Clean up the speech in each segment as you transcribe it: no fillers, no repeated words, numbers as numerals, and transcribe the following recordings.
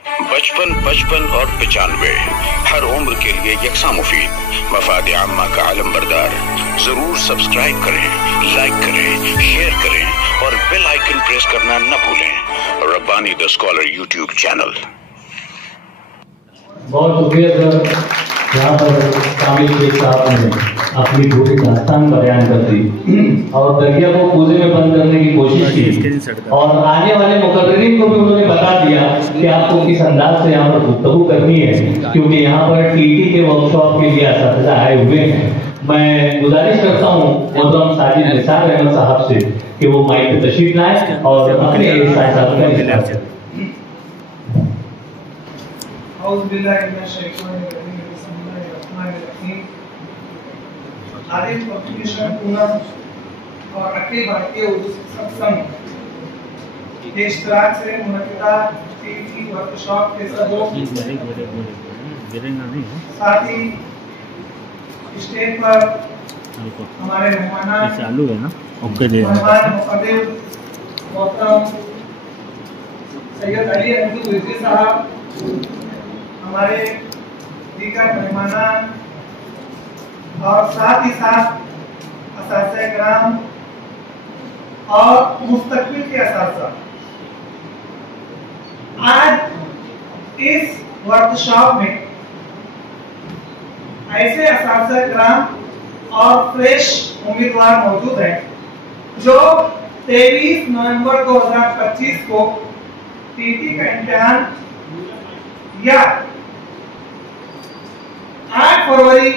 55 55 और 95 हर उम्र के लिए यकसा मुफीद, मफाद आम्मा का आलम बरदार। जरूर सब्सक्राइब करें, लाइक करें, शेयर करें और बेल आइकन प्रेस करना न भूलें। Rabbani the scholar YouTube channel. बहुत शुक्रिया सर, यहाँ पर कामिल शेख साहब ने अपनी पूरी दास्तान बयान कर दी और दरिया को पूरे में बंद करने की कोशिश की और आने वाले मुकर्रिरीन को भी उन्होंने बता दिया कि आपको किस अंदाज से यहाँ पर गुफ्तगू करनी है, क्योंकि यहाँ पर टीटी के वर्कशॉप के लिए असातिज़ा आए हुए हैं। मैं गुजारिश करता हूँ मोहतरम साजिद निसार अहमद साहब से कि वो माइक पे तशरीफ लाएं और अपने आदिल पब्लिकेशन पूनम और अखिल भारतीय उर्दू शिक्षक संघ के इश्तराक से मुनक़िदा टीटी वर्कशॉप के सदस्य, साथ ही स्टेज पर हमारे मेहमान चालू है ना, मोहतरम सैयद अली अब्दुल रिज़वी साहब, हमारे दीगर मेहमान और साथ ही साथ असातिज़ा किराम और मुस्तक़बिल के असातिज़ा, आज इस वर्कशॉप में ऐसे असातिज़ा किराम और फ्रेश उम्मीदवार मौजूद हैं जो 23 नवंबर 2025 को टीटी का इम्तिहान या 8 फरवरी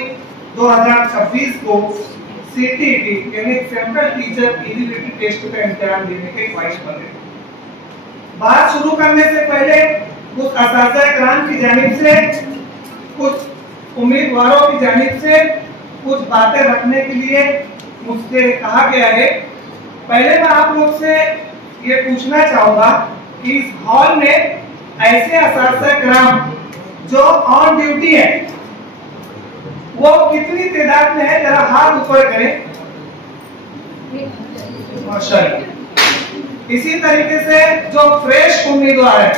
2026 को सीटीईटी यानी सेंट्रल टीचर एलिजिबिलिटी टेस्ट का इम्तिहान देने के ख्वाहिशमंद है। बात शुरू करने से पहले कुछ असातिज़ा किराम की जानिब से, कुछ उम्मीदवारों की जानिब से कुछ बातें रखने के लिए मुझसे कहा गया है। पहले मैं आप लोग से ये पूछना चाहूंगा कि इस हॉल में ऐसे असातिज़ा किराम जो ऑन ड्यूटी है वो कितनी तादाद में है, जरा हाथ ऊपर करें। माशाअल्लाह। इसी तरीके से जो फ्रेश उम्मीदवार है,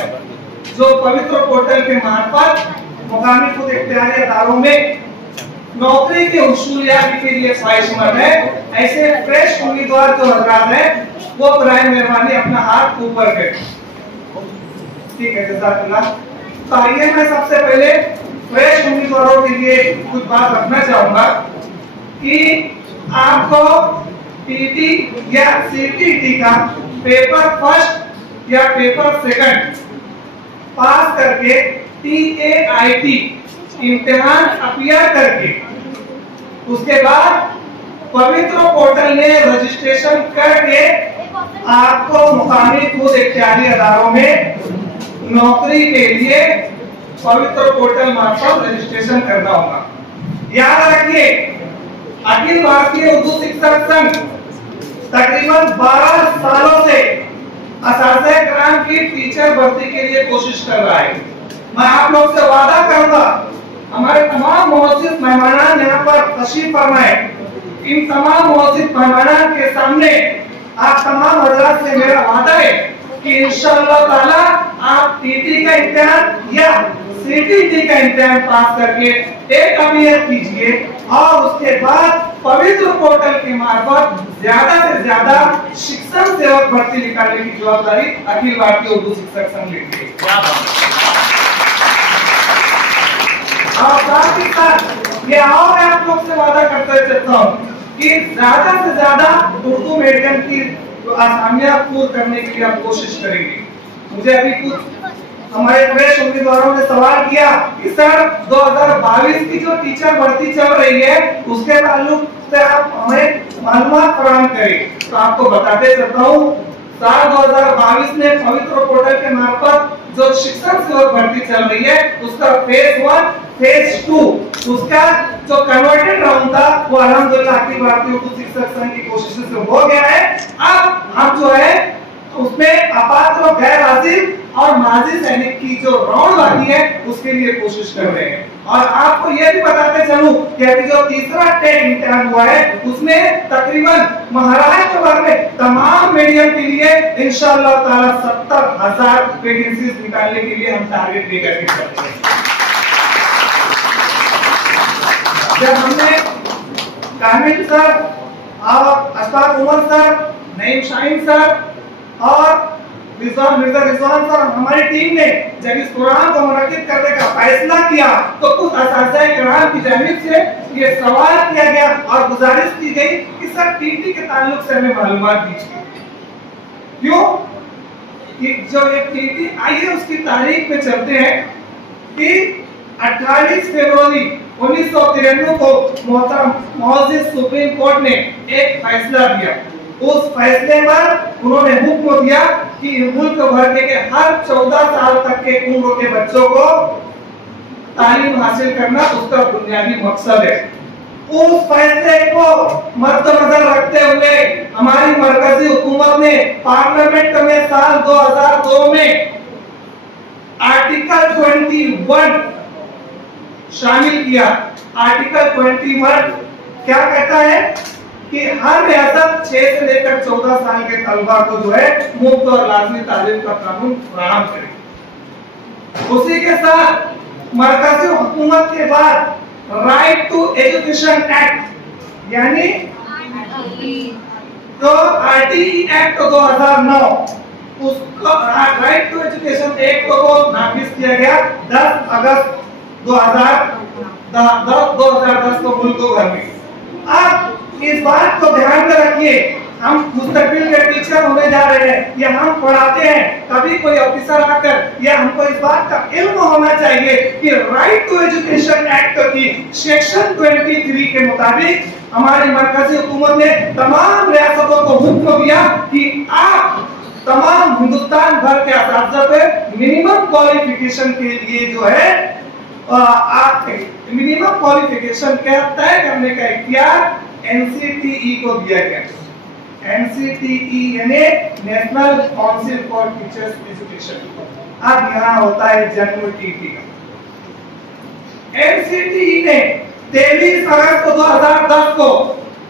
जो पवित्र पोर्टल के मार्फत मुकामी खुद इख्तियारी अदारों में नौकरी के हुसूलियात के लिए ख्वाहिशमंद है, ऐसे फ्रेश उम्मीदवार जो हजरात हैं वो बराए मेहरबानी अपना हाथ ऊपर करें। ठीक है, जज़ाकल्लाह। तो आइए मैं सबसे पहले फ्रेश उम्मीदवारों के लिए कुछ बात रखना चाहूंगा कि आपको टीटी या सीटीईटी का पेपर फर्स्ट या पेपर सेकंड पास करके टीएआईटी इम्तिहान अपीयर करके उसके बाद पवित्र पोर्टल में रजिस्ट्रेशन करके आपको मुकामी खुद इख्तियारी अदारों में नौकरी के लिए पवित्र पोर्टल मार्फत रजिस्ट्रेशन करना होगा। याद रखिए, अखिल भारतीय उर्दू शिक्षक संघ तकरीबन 12 सालों से असातिज़ा किराम की टीचर भर्ती के लिए कोशिश कर रहा है। मैं आप लोग से वादा करूंगा, हमारे तमाम मुअज़्ज़िज़ मेहमान यहाँ पर तशरीफ फरमाए, इन तमाम मुअज़्ज़िज़ मेहमान के सामने आप तमाम हज़रात से मेरा वादा है कि इंशाअल्लाह ताला आप टीटी का इम्तिहान या सीटीईटी का इम्तिहान पास करके एक अपीयर कीजिए और उसके बाद पवित्र पोर्टल के मार्फत ज्यादा से ज्यादा शिक्षण सेवक भर्ती निकालने की जवाबदारी अखिल भारतीय उर्दू शिक्षक संघ लेती है। और साथ ही साथ ये और आप लोग से वादा करते चलता हूँ कि ज्यादा से ज्यादा उर्दू मीडियम की आसामियां पूर्ण करने की हम कोशिश करेंगे। मुझे अभी कुछ हमारे फ्रेश उम्मीदवारों ने सवाल किया कि सर 2022 की जो टीचर भर्ती चल रही है उसके ताल्लुक से आप हमें मालूमात फराहम करें। तो आपको बताते चलता हूँ, साल 2022 में पवित्र पोर्टल के मार्फत जो शिक्षण सेवक भर्ती चल रही है उसका फेज 1 फेज 2 उसका जो कन्वर्टेड राउंड था वो अल्हम्दुलिल्लाह अखिल भारतीय उर्दू शिक्षक संघ की कोशिशों से हो गया है। अब हम जो है उसमें अपात्र गैर हाजिर और माजी सैनिक की जो राउंड बाकी है उसके लिए कोशिश कर रहे हैं। और आपको यह भी बताते चलूं कि अभी जो तीसरा टेट इम्तिहान हुआ है उसमें तकरीबन महाराष्ट्र भर में तमाम मीडियम के लिए इंशाअल्लाह ताला 70,000 वैकेंसीज निकालने के लिए हम टारगेट लेकर के चल रहे हैं। जब हमने कामिल सर और अशफाक उमर सर, नईम शाहीन सर और मिर्जा रिजवान सर, हमारी टीम ने जब इस प्रोग्राम को मुनक्किद करने का फैसला किया तो कुछ असातिज़ाए किराम की जानिब से ये सवाल किया गया और गुजारिश की गई कि सर टीटी के ताल्लुक से हमें मालूमात दीजिए। क्यों कि जो ये टीटी आई है उसकी तारीख पे चलते हैं कि 28 फरवरी 1993 को मोहतरम मौजूद सुप्रीम कोर्ट ने एक फैसला दिया। उस फैसले पर उन्होंने हुक्म दिया कि मुल्क भर के हर 14 साल तक के उम्र के बच्चों को तालीम हासिल करना उसका बुनियादी मकसद है। उस फैसले को मद्देनजर रखते हुए हमारी मरकजी हुकूमत ने पार्लियामेंट में साल 2002 में आर्टिकल 21 शामिल किया। आर्टिकल 21 क्या कहता है कि हर रियासत 6 से लेकर 14 साल के तलबा को जो है मुफ्त और लाजमी तालीम का कानून फराहम करे। उसी के साथ मरकजी हुकूमत के बाद राइट टू एजुकेशन एक्ट यानी तो आरटीई एक्ट 2009 उसको राइट टू एजुकेशन एक्ट को नाफिज किया गया 10 अगस्त 2010 को मुल्क भर में। अब इस बात को ध्यान में रखिए, हम मुस्तकबिल के टीचर होने जा रहे हैं या हम पढ़ाते हैं, कभी कोई ऑफिसर आकर या हमको इस बात का इल्म होना चाहिए कि राइट टू एजुकेशन एक्ट की सेक्शन 23 के मुताबिक हमारी मरकजी हुकूमत ने तमाम रियासतों को हुक्म दिया कि आप तमाम हिंदुस्तान भर के असातिज़ा पे मिनिमम क्वालिफिकेशन के लिए जो है आप मिनिमम क्वालिफिकेशन का तय करने का इख्तियार एनसीटीई को दिया गया। एनसीटीई यानी national council for teachers education. अब यहाँ होता है जन्म टीटी का। एनसीटीई ने 23 अगस्त 2010 को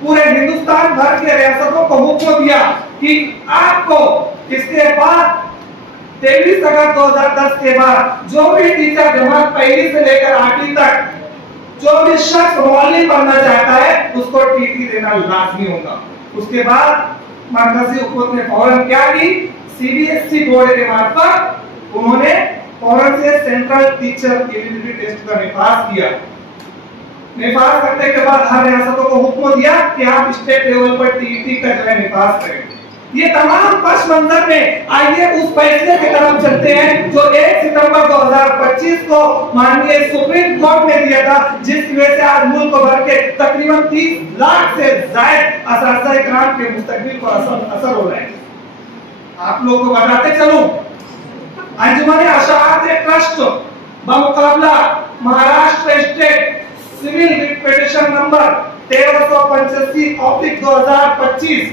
पूरे हिंदुस्तान भर के रियासतों को हुक्म दिया कि आपको इसके बाद 23 अगस्त 2010 के बाद जो भी टीचर जमात पहली से लेकर 8वीं तक जो भी शख्स मौलवी बनना चाहता है उसको टीटी देना लाजमी होगा। उसके बाद मरकजी हुकूमत ने फौरन क्या की, सीबीएसई बोर्ड के मार्फत उन्होंने फौरन से सेंट्रल टीचर एलिजिबिलिटी टेस्ट का निकास किया। निकास करने के बाद हर रियासतों को हुक्म दिया कि आप स्टेट लेवल पर टीटी का जो है निकास करें। ये तमाम पस मंजर में आइए उस फैसले की तरफ चलते हैं जो 1 सितंबर 2025 को माननीय सुप्रीम कोर्ट ने दिया था, जिसकी वजह से आज मुल्क भर के तकरीबन 30 लाख से ज्यादा असातिज़ा किराम के मुस्तकबिल को असर हो रहा है। आप लोगों को बताते चलूं, अंजुमन अशाआत ट्रस्ट बमुकाबला Maharashtra state civil petition number 1385/2025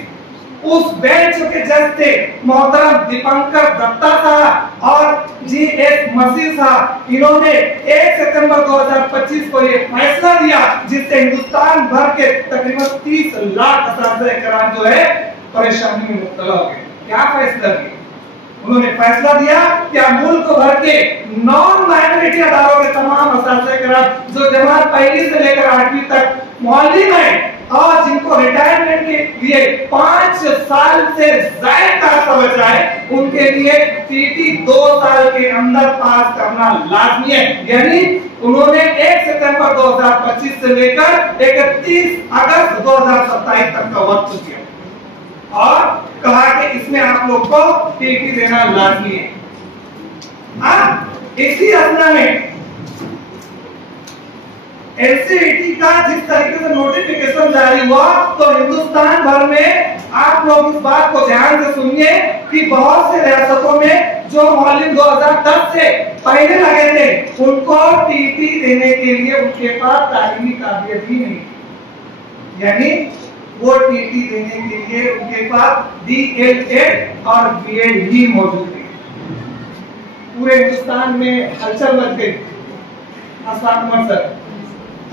उस बेंच के जज थे मोहतरम दीपंकर दत्ता साहब और जी.एस. मसीह साहब। इन्होंने 1 सितंबर 2025 को ये फैसला दिया जिससे हिंदुस्तान भर के तकरीबन 30 लाख असातिज़ा किराम जो है परेशानी में मुब्तला हो गए। क्या फैसला दिया? उन्होंने फैसला दिया कि मुल्क भर के नॉन माइनॉरिटी अदारों के तमाम असातिज़ा किराम जो जमात पहली से लेकर 8वीं तक मौलवी हैं और जिनको रिटायरमेंट के लिए 5 साल से ज्यादा का बचा है, उनके लिए टीटी 2 साल के अंदर पास करना लाजमी है। यानी उन्होंने 1 सितंबर 2025 से लेकर 31 अगस्त 2027 तक का वक्त दिया और कहा कि इसमें आप लोग को टीटी देना लाजमी है। अब इसी अवस्था में एनसीईटी का जिस तरीके से नोटिफिकेशन जारी हुआ तो हिंदुस्तान भर में आप लोग इस बात को ध्यान से सुनिए कि बहुत से रियासतों में जो मौलिक 2010 से पहले लगे थे उनको टीटी देने के लिए उनके पास तालीमी काबिलियत ही नहीं, यानी वो टीटी देने के लिए उनके पास डीएलएड और बीएड ही मौजूद है। पूरे हिंदुस्तान में हलचल मच गई सर,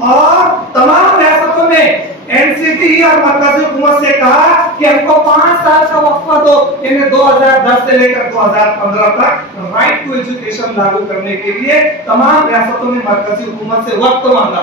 और तमाम रियासतों में एनसीटी और मरकजी हुकूमत से कहा कि हमको 5 साल का वक्फा दो, इन्हें 2010 से लेकर 2015 तक राइट टू एजुकेशन लागू करने के लिए तमाम रियासतों ने मरकजी हुकूमत से वक्त मांगा।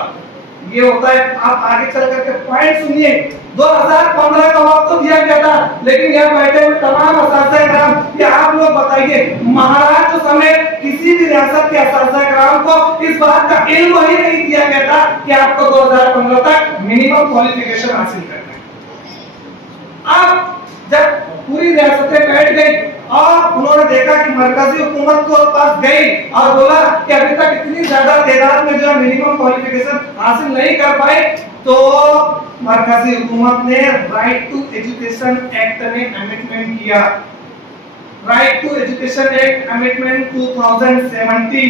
ये होता है, आप आगे चल करके पॉइंट सुनिए। 2015 का वक्त तो दिया गया था, लेकिन यहाँ बैठे हुए तमाम असातिज़ा-ए-किराम, ये आप लोग बताइए, महाराष्ट्र समेत किसी भी रियासत के असातिज़ा-ए-किराम को इस बात का इल्म ही नहीं दिया गया था कि आपको 2015 तक मिनिमम क्वालिफिकेशन हासिल करना है। अब जब पूरी रियासतें बैठ गई और उन्होंने देखा कि मरकजी हुकूमत को पास गई और बोला कि अभी तक इतनी ज्यादा तादाद में जो मिनिमम क्वालिफिकेशन हासिल नहीं कर पाए, तो मरकजी हुकूमत ने राइट टू एजुकेशन एक्ट में अमेंडमेंट किया। Right to education act amendment 2017,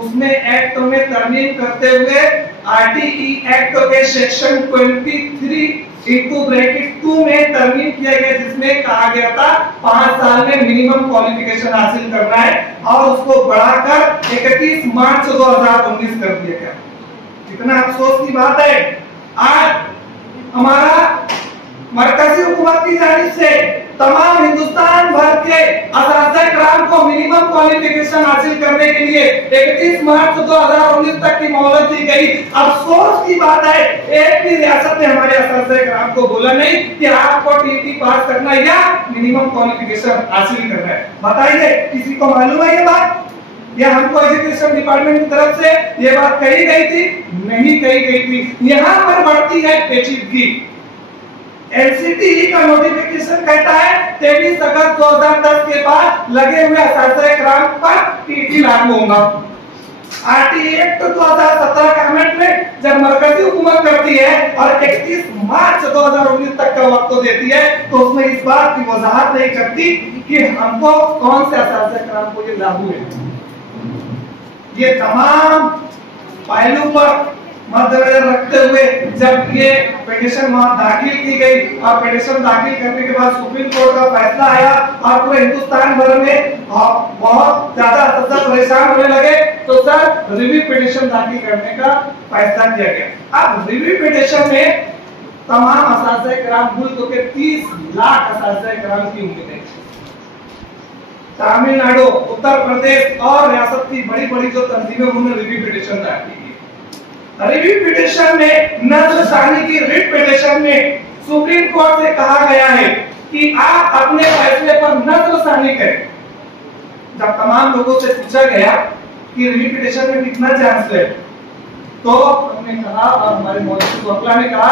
उसमें एक्ट में तरमीम करते हुए आरटीई एक्ट के सेक्शन 23(2) में तरमीम किया गया, जिसमें कहा गया था 5 साल में मिनिमम क्वालिफिकेशन हासिल करना है, और उसको बढ़ाकर 31 मार्च 2019 कर दिया गया। कितना अफसोस की बात है, आज हमारा मरकजी हुकूमत की जानिब से तमाम हिंदुस्तान भर के असातिज़ा-ए-किराम को मिनिमम क्वालिफिकेशन हासिल करने के लिए 31 मार्च 2019 तक की मोहलत दी गई। अफसोस की बात है, एक भी रियासत ने हमारे असातिज़ा-ए-किराम को बोला नहीं कि आपको टीटी पास करना है या मिनिमम क्वालिफिकेशन हासिल करना है। बताइए, किसी को मालूम है ये बात? या हमको एजुकेशन डिपार्टमेंट की तरफ से ये बात कही गई थी? नहीं कही गई थी। यहाँ पर बढ़ती है पेचीदगी। एनसीटी का नोटिफिकेशन कहता है 23 अगस्त 2010 के बाद लगे हुए असातिज़ा-ए-किराम पर टीटी लागू होगा। आरटीई एक्ट 2017 का अमेंडमेंट जब मरकजी हुकूमत करती है और 31 मार्च 2019 तक का वक्त देती है, तो उसमें इस बात की वजाहत नहीं करती कि हमको कौन से असातिज़ा-ए-किराम को ये लागू है। ये तमाम पहलू पर मद्देनजर रखते हुए जब ये पिटीशन वहां दाखिल की गई और पिटीशन दाखिल करने के बाद सुप्रीम कोर्ट का फैसला आया और पूरे हिंदुस्तान भर में बहुत ज्यादा परेशान होने लगे, तो सर रिव्यू पिटीशन दाखिल करने का फैसला किया गया। अब रिव्यू पिटीशन में तमाम असातिज़ा-ए-किराम मुल्क के 30 लाख असातिज़ा-ए-किराम की उम्मीदें, तमिलनाडु, उत्तर प्रदेश और रियासत की बड़ी बड़ी जो तंजीमें, उन्होंने रिव्यू पिटीशन दाखिल की। रिव्यू पिटीशन में नजरसानी की रिट पिटीशन में सुप्रीम कोर्ट से कहा गया है कि आप अपने फैसले पर नजरसानी करें। जब तमाम लोगों से पूछा गया कि रिव्यू पिटीशन में कितना चांस है, तो हमने कहा और हमारे मौजूद वकील ने कहा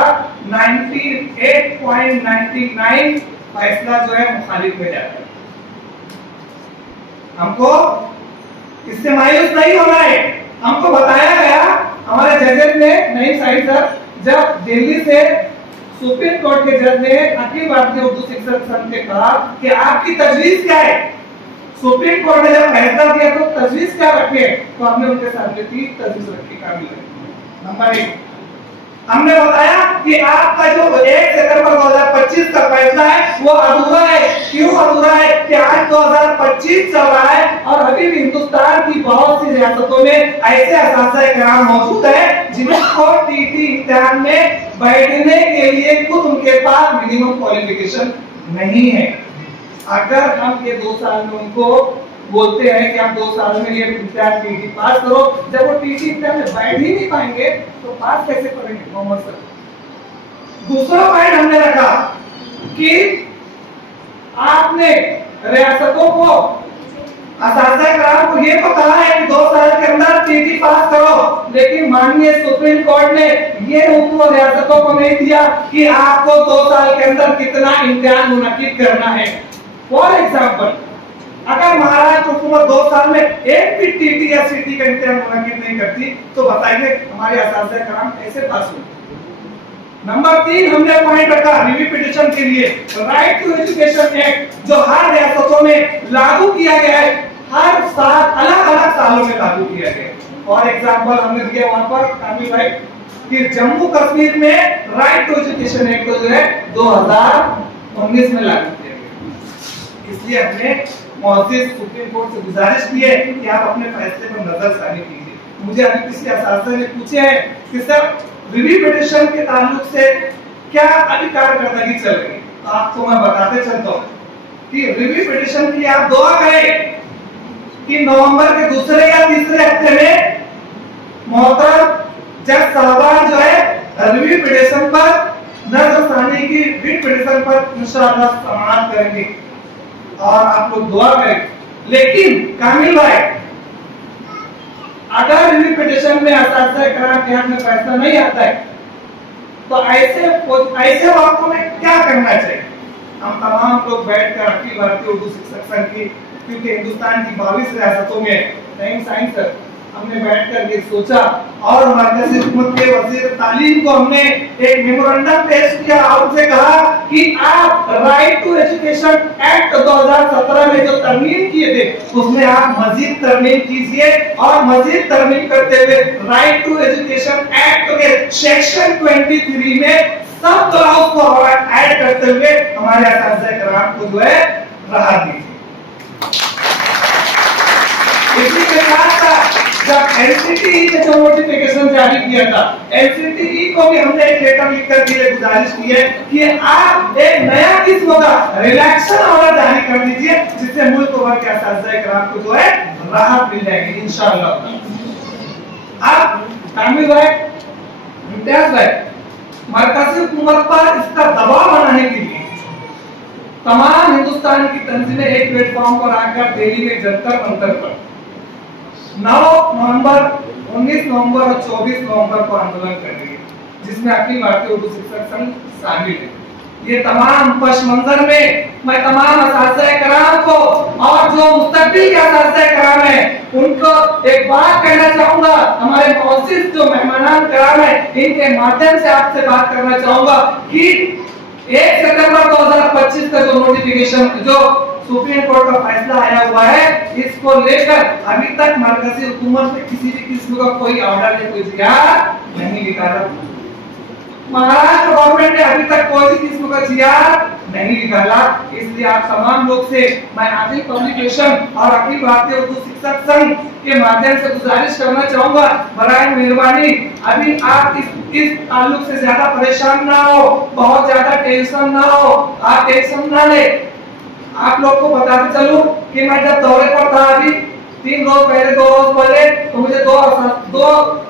98.99 फैसला जो है मुखालिफ में जाता है। हमको इससे मायूस नहीं होना है। हमको बताया गया हमारे जजेस ने, नहीं साहिब सर, जब दिल्ली से सुप्रीम कोर्ट के जज ने अखिल भारतीय उर्दू शिक्षक संघ से कहा कि आपकी तजवीज क्या है, सुप्रीम कोर्ट ने जब फैसला दिया तो तजवीज क्या रखे, तो हमने उनके सामने 3 तजवीज रखी काबिल। नंबर 1, हमने बताया कि आपका जो 1 सितंबर 2025 का फैसला है वो अधूरा है। क्यों अधूरा है? कि आज 2025 चल रहा है और अभी भी हिंदुस्तान की बहुत सी रियासतों में ऐसे असातिज़ा-ए-किराम मौजूद है जिनको टीटी इम्तिहान में बैठने के लिए खुद उनके पास मिनिमम क्वालिफिकेशन नहीं है। अगर हम ये 2 साल में उनको बोलते हैं कि आप 2 साल में ये इम्तिहान टीटी पास करो, जब वो टीटी इम्तिहान में बैठ ही नहीं पाएंगे तो पास कैसे करेंगे मोहम्मद सर? दूसरा पॉइंट हमने रखा कि आपने रियासतों को, असातिज़ा-ए-किराम को ये तो कहा है कि 2 साल के अंदर टीटी पास करो, लेकिन माननीय सुप्रीम कोर्ट ने ये हुक्म रियासतों को नहीं दिया कि आपको 2 साल के अंदर कितना इम्तिहान मुनक्किद करना है। फॉर एग्जाम्पल, अगर महाराष्ट्र हुकूमत 2 साल में एक भी टीटी या सीटी का इम्तिहान मुनक्किद नहीं करती, तो बताइए हमारे असातिज़ा-ए-किराम कैसे पास होंगे? नंबर 3 हमने पॉइंट रखा रिव्यू पिटीशन के लिए, राइट टू एजुकेशन एक्ट जो हर रियासतों में लागू किया गया है, हर साल अलग-अलग सालों में लागू किया गया है। फॉर एग्जांपल हमने दिया वहां पर कामिल भाई कि जम्मू कश्मीर में राइट टू एजुकेशन एक्ट जो है 2019 में लागू किया गया, इसलिए हमने मोअज़्ज़िज़ सुप्रीम कोर्ट से गुजारिश की है कि आप अपने फैसले पर नजरसानी कीजिए। मुझे अभी किसी असासे ने पूछे हैं कि सर रिव्यू पिटीशन के ताल्लुक से क्या अभी कारकर्दगी चल रही है, तो आपको मैं बताते चलता हूँ कि रिव्यू पिटीशन की आप दुआ करें कि नवंबर के दूसरे या तीसरे हफ्ते में मोहतरम जज साहबान जो है रिव्यू पिटीशन पर नजरसानी की रिट पिटीशन पर इंशाअल्लाह समाअत करेंगे और आप लोग दुआ करें। लेकिन कामिल भाई, अगर रिव्यू पिटीशन में असासा करार के हक में फैसला नहीं आता है तो ऐसे वक्तों में क्या करना चाहिए? हम तमाम लोग बैठकर अखिल भारतीय उर्दू शिक्षक संघ की, क्योंकि हिंदुस्तान की 22 रियासतों में साइंस सर हमने बैठकर ये सोचा और मरकजी हुकूमत के वजीर तालीम को हमने एक मेमोरेंडम पेश किया और उनसे कहा कि आप राइट टू एजुकेशन एक्ट 2017 में जो तरमीम किए थे उसमें आप मजीद तरमीम कीजिए और मजीद तरमीम करते हुए राइट टू एजुकेशन एक्ट के सेक्शन 23 में सब क्लॉज को ऐड करते हुए हमारे असातिज़ा कराम को जो है राहत दीजिए। इसी के साथ जब एनसीटीई ने जो नोटिफिकेशन जारी किया था, एनसीटीई को भी हमने एक लेटर लिखकर के गुजारिश की है कि आप एक नया किस्म का रिलैक्सेशन ऑर्डर जारी कर दीजिए जिससे मुल्क भर के असातिज़ा कराम को जो है राहत मिल जाएगी इंशाअल्लाह। अब कामिल भाई, इम्तियाज भाई, मरकजी हुकूमत पर इसका दबाव बनाने के लिए तमाम हिंदुस्तान की तंजीमें एक प्लेटफॉर्म पर आकर दिल्ली में जंतर मंतर पर 9 नवंबर, 19 नवंबर और 24 नवंबर को आंदोलन कर रही है, जिसमें अखिल भारतीय उर्दू शिक्षक संघ शामिल है। ये तमाम पश मंजर में मैं तमाम असातिज़ा कराम को और जो मुस्तक़बिल के असातिज़ा कराम है उनको एक बात कहना चाहूंगा, हमारे मुअज़्ज़िज़ जो मेहमानान कराम है इनके माध्यम से आपसे बात करना चाहूंगा कि 1 सितंबर 2025 का जो नोटिफिकेशन, जो सुप्रीम कोर्ट का फैसला आया हुआ है, इसको लेकर अभी तक मरकजी हुकूमत ने किसी भी किस्म का कोई ऑर्डर या कोई जियार नहीं निकाला। महाराष्ट्र गवर्नमेंट ने अभी तक कोई भी किस्म का जियार नहीं निकाला। इसलिए आप तमाम लोग से मैं आदिल पब्लिकेशन और अखिल भारतीय उर्दू शिक्षक संघ के माध्यम से गुजारिश करना चाहूंगा, बराए मेहरबानी अभी आप इस ताल्लुक से ज्यादा परेशान ना हो, बहुत ज्यादा टेंशन ना हो, आप टेंशन ना ले। आप लोग को बताते चलूं कि मैं जब दौरे पर था अभी 3 रोज पहले, 2 रोज पहले, तो मुझे दो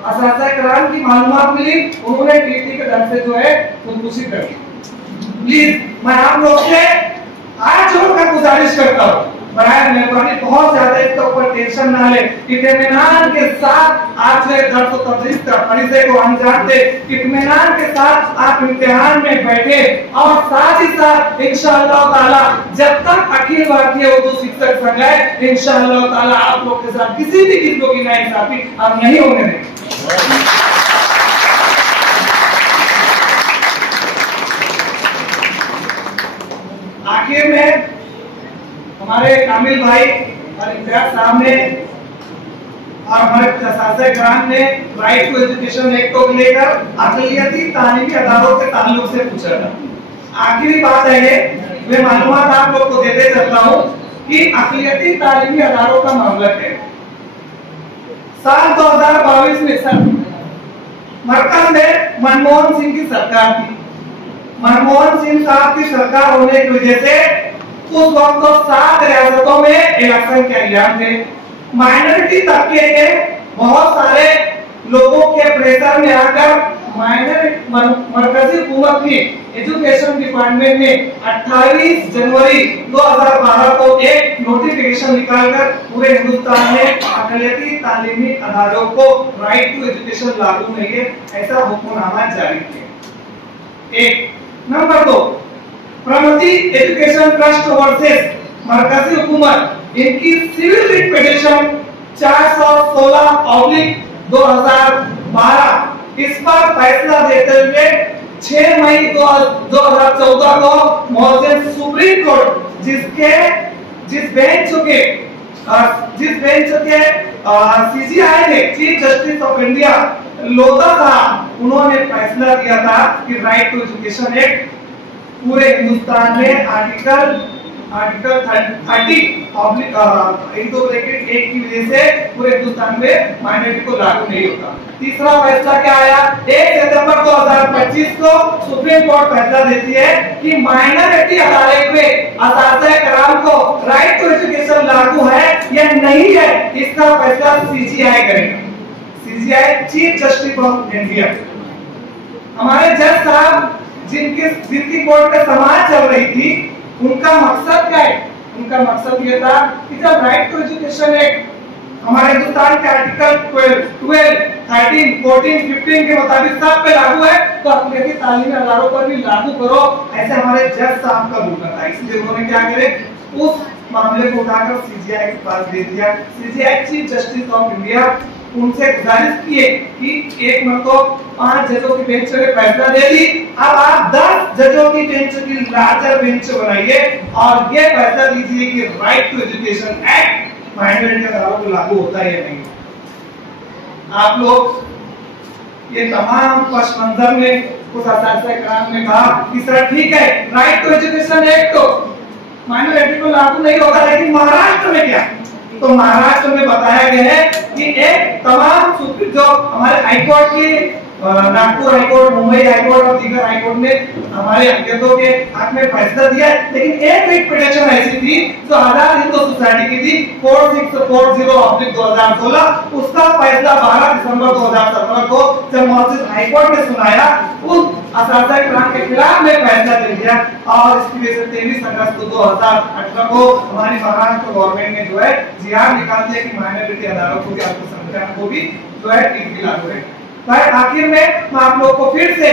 असातिज़ा कराम की मालूमात मिली, उन्होंने टीटी के दर से जो है खुदकुशी कर ली। प्लीज मैं आप लोग से हाथ जोड़कर गुजारिश करता हूँ, बराए मेहरबानी बहुत ज्यादा इसके ऊपर टेंशन ना ले, इत्मीनान के साथ आप जो दर्स व तदरीस का फरीज़े को अंजाम दे, इत्मीनान के साथ आप इम्तिहान में बैठे और साथ ही साथ इंशाअल्लाह ताला जब तक अखिल भारतीय उर्दू शिक्षक संघ है इंशाअल्लाह ताला आप लोग के साथ किसी भी किस्म की नाइंसाफी हम नहीं होने देंगे। आखिर में हमारे कामिल भाई और इम्तियाज साहब ने और हमारे असातिज़ा कराम ने राइट टू एजुकेशन एक्ट को लेकर अक़लियती तालीमी अदारों के ताल्लुक से पूछा था। आखिरी बात है ये, मैं मालूमात आप लोग को देते चलता हूँ कि अक़लियती तालीमी अदारों का मामला है। साल 2022 में सर मरकज में मनमोहन सिंह की सरकार थी। मनमोहन सिंह साहब की सरकार होने की वजह से उस वक्त तो 7 रियासतों में इलेक्शन के ऐलान थे। माइनॉरिटी तबके के बहुत सारे लोगों के प्रेशर में आकर मरकजी हुकूमत की एजुकेशन डिपार्टमेंट ने 28 जनवरी 2012 को एक नोटिफिकेशन निकालकर पूरे हिंदुस्तान में अक़लियती तालीमी अदारों को राइट टू एजुकेशन लागू नहीं है ऐसा हुक्मनामा जारी किया। 1 नंबर 2 प्रगति एजुकेशन ट्रस्ट वर्सेस मरकजी हुकूमत, इनकी सिविल रिट पिटीशन 416/2012 इस पर फैसला देते हुए 6 मई 2014 को मोअज़्ज़िज़ सुप्रीम कोर्ट जिस बेंच के सीजीआई ने chief justice of India Lodha था, उन्होंने फैसला दिया था कि राइट टू एजुकेशन एक्ट पूरे हिंदुस्तान में आर्टिकल आर्टिकल 30/1 की वजह से पूरे हिंदुस्तान में माइनॉरिटी को लागू नहीं होता। तीसरा फैसला क्या आया? 1 सितंबर 2025 को सुप्रीम कोर्ट फैसला देती है कि माइनॉरिटी अदालत में असातिज़ा कराम को राइट टू एजुकेशन लागू है या नहीं है, इसका फैसला सीजीआई करेगा। CGI chief justice of India. हमारे जज साहब जिनकी कोर्ट में समाज चल रही थी, उनका मकसद क्या है? उनका मकसद ये था कि जब राइट टू एजुकेशन एक्ट हमारे हिंदुस्तान के आर्टिकल 12, 13, 14, 15 के मुताबिक सब पे लागू है, तो अक़लियती तालीमी अदारों पर भी लागू करो, ऐसे हमारे जज साहब का रूल था। इसलिए उन्होंने क्या करे, उस मामले को उठाकर सीजीआई के पास दे दिया। CGI chief justice of India उनसे गुजारिश की है कि एक मतलब 5 जजों की बेंच ने फैसला दे दी, अब आप 10 जजों की बेंच की लार्जर बेंच बनाइए और ये फैसला दीजिए कि right to education act minority अदालतों को लागू होता है या नहीं। आप लोग ये तमाम पश मंजर में उस असातिज़ा कराम ने कहा कि सर ठीक है, राइट टू एजुकेशन एक्ट तो माइनॉरिटी को लागू नहीं होगा, लेकिन महाराष्ट्र में क्या? तो महाराष्ट्र में बताया गया है कि एक तमाम जो हमारे हाईकोर्ट की नागपुर हाईकोर्ट, मुंबई हाईकोर्ट और दीगर हाईकोर्ट ने हमारे अभ्यर्थियों के हक में फैसला दिया है, लेकिन एक रिट पिटीशन ऐसी थी जो आजाद हिंदू सोसाइटी की थी 4640/2016, उसका फैसला 12 दिसंबर 2017 को जब मौजूद हाईकोर्ट ने सुनाया, उस असातिज़ा कराम के खिलाफ में फैसला दे दिया और इसकी वजह से 23 अगस्त 2018 को हमारी महाराष्ट्र गवर्नमेंट ने जो है जिहाद निकाल दिया कि माइनॉरिटी अदालतों की अल्पसंख्यक को भी जो है टीका लागू है। आखिर में मैं आप लोग को फिर से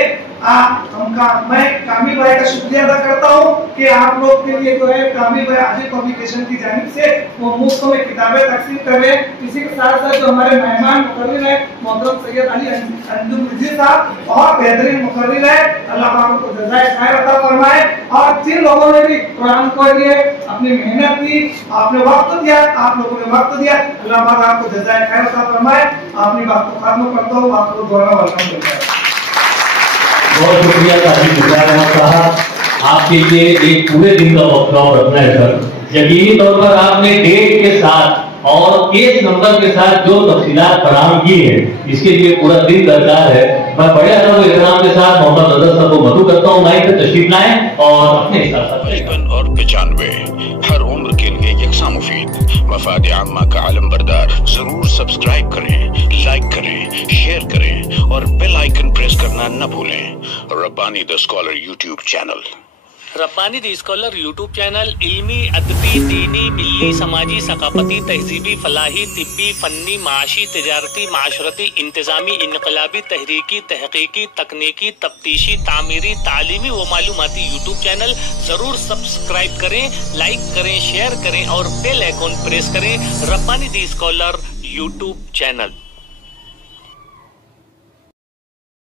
मैं कामिल भाई का शुक्रिया अदा करता हूँ कि आप लोग के लिए जो है कामिल भाई आजिज पब्लिकेशन की जानिब से वो मुफ्त में किताबें तकसीम कर रहे हैं। इसी के साथ साथ जो हमारे मेहमान मुकर्रिर है मोहतरम सैयद अली अंजुम रिजवी साहब और बेहतरीन मुकर्रिर है, अल्लाह पाक को जज़ाए खैर अता फरमाए। और जिन लोगों ने भी कुरान को लिए अपनी मेहनत की, आपने वक्त दिया, आप लोगों ने वक्त दिया, अल्लाह पाक आपको जज़ाए खैर अता फरमाए। अपनी बात को खत्म करता हूँ, आप लोग दोबारा वेलकम करते हैं। बहुत शुक्रिया साहब, आपके लिए एक पूरे दिन का वर्कशॉप रखना है सर। यकीनी तौर पर आपने डेट के साथ और केस नंबर के साथ जो तफसीलात फराहम की है, इसके लिए पूरा दिन दरकार है। मैं बड़े अदब और इकराम के साथ मोहम्मद अजहर साहब को मधु करता हूँ, माइक पे तशरीफ लाएं और अपने हिसाब से 55 और 95 हर उम्र के लिए यकसा मुफीद, मफाद आम्मा का आलम बरदार। जरूर सब्सक्राइब करें, लाइक करें, शेयर करें और बेल आइकन प्रेस करना न भूलें। Rabbani the scholar YouTube channel. Rabbani the scholar YouTube channel इल्मी, अदबी, दीनी, मिल्ली, समाजी, सकाफती, तहजीबी, फलाही, तिब्बी, फन्नी, माशी, तिजारती, माशरती, इंतजामी, इनकलाबी, तहरीकी, तहकीकी, तकनीकी, तफ्तीशी, तामीरी, तालीमी व मालूमाती यूट्यूब चैनल जरूर सब्सक्राइब करें, लाइक करें, शेयर करें और बेल आइकन प्रेस करें। Rabbani the scholar YouTube channel.